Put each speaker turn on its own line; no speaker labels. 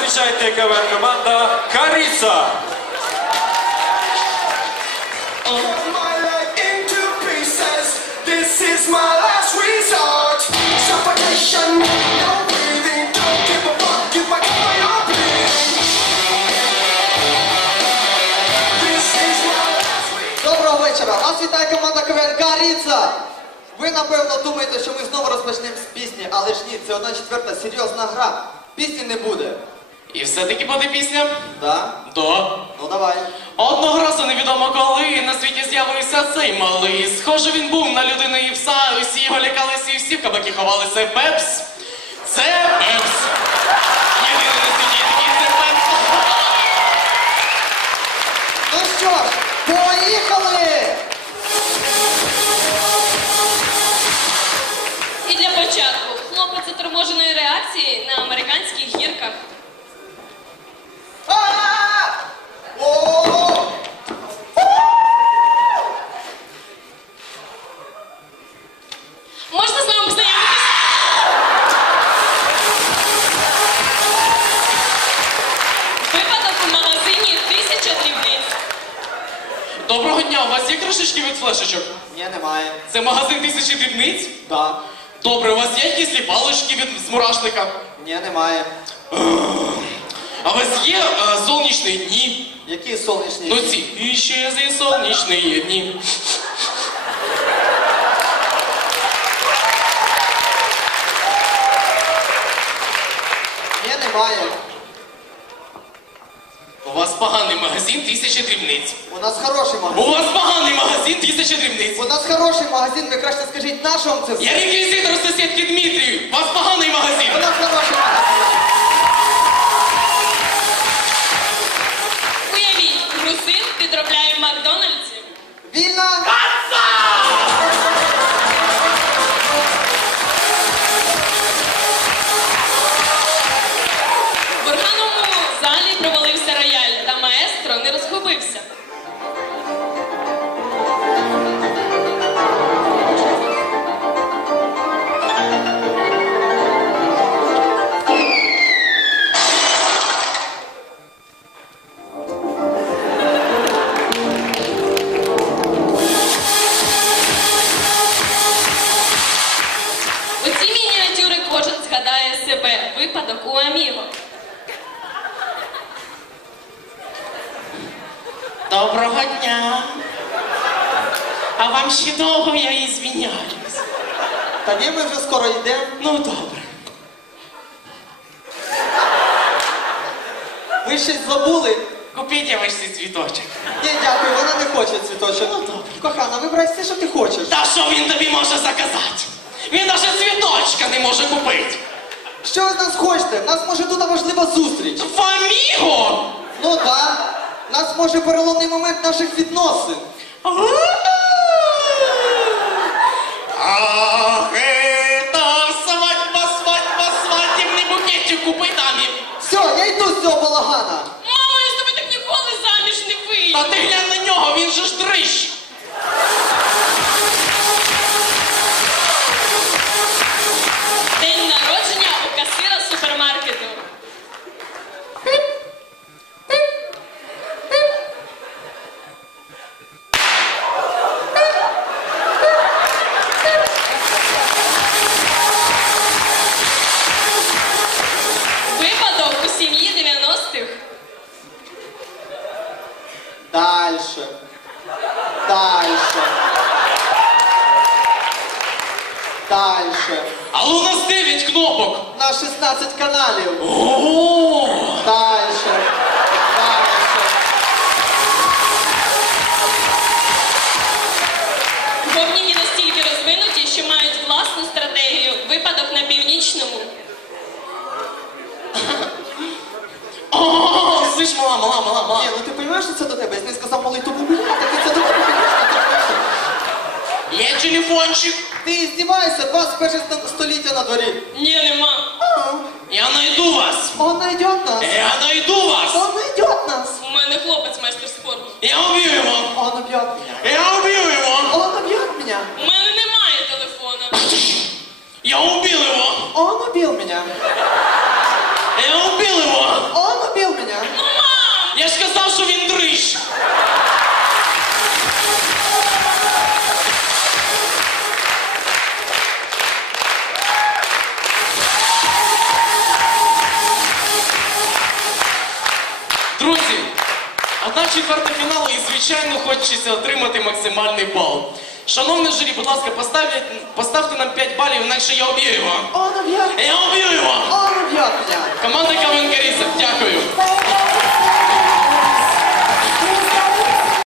Зустрічайте КВН-команда «Каріса».
Доброго вечора! Вас вітає команда КВН «Каріса». Ви, напевно, думаєте, що ми знову розпочнемо з пісні, але ж ні, це 1/4 серйозна гра. Пісні не буде.
І все-таки буде пісня?
Да?
Да.
Ну давай.
Одного разу невідомо коли на світі з'явився цей малий. Схоже, він був на людину і пса, усі його лякалися і всі в кабаки ховалися. Пепс. Це Пепс. Єдиний на світі який це Пепс.
Ну що ж, поїхали!
І для початку хлопець заторможеної реакції на американських гірках. Можна з вами познайомитися? Випадок у магазині 1000 дрібниць.
Доброго дня, у вас є кришечки від флешечок?
Ні, немає.
Це магазин 1000 дрібниць?
Да.
Добре, у вас є якісь палички від змурашника?
Ні, немає.
А у вас є сонячні дні?
Які сонячні?
Ну ці. І ще зі сонячні дні.
Ні, немає.
У вас поганий магазин 1000 дрібниць.
У нас хороший
У
магазин.
вас поганий магазин 1000 дрібниць.
У нас хороший магазин, ви краще скажіть, на що вам це все?
Я реквізитор сусідки Дмитрію. У вас поганий магазин.
У нас хороший магазин.
Уявіть, грузин підробляє в Макдональдсі.
Вільно!
В органовому залі провалився рояль, та маестро не розгубився. У цій мініатюри кожен згадає себе. Випадок у Аміго.
Доброго дня. А вам ще довго я і звіняюсь.
Та ні, ми вже скоро йдемо.
Ну добре.
Ви щось забули?
Купіть я ваш цей цвіточок.
Ні, дякую, вона не хоче цвіточок.
Ну, добре.
Кохана, вибирай все, що ти хочеш.
Та що він тобі може заказати? Він навіть цвіточка не може купити.
Що ви з нас хочете? У нас може тут важлива зустріч.
Фаміго!
Ну да. У нас може переломний момент наших відносин.
Ах, это свадьба, свадебний букетик купи дамі.
Все, я йду з цього балагана.
Мамо, я з тобою так ніколи заміж не
Та
вийду.
ти глянь на нього, він же ж дрищ.
День народження у касира супермаркету. Випадок у сім'ї 90-х.
Дальше. Дальше. Дальше.
Але у нас 9 кнопок.
На 16 каналів.
О!
Дальше. Дальше.
Вогні настільки розвинуті, що мають власну стратегію. Випадок на північному.
О, слиш, мала.
Ні, ну ти розумієш, що це до тебе? Я не сказав малий, то був я, так і це до тебе, звісно.
Є телефончик.
Ти здіваєшся, 21 століття на дворі.
Ні, нема.
Я найду вас.
Он найдет нас.
Я найду вас.
Он найдет нас.
У мене хлопець майстер спорту.
Я убью его.
Он убьет меня.
Я убью его.
Он убьет меня.
У мене немає телефона.
Я убил его.
Он убил меня.
Я убил его.
Он
Друзі, одна четверта фіналу і, звичайно, хочеться отримати максимальний бал. Шановне журі, будь ласка, поставте нам 5 балів, інакше я уб'ю його.
Он об'яв.
Я уб'ю його!
Он об'яв.
Команда КВН Каріса, дякую.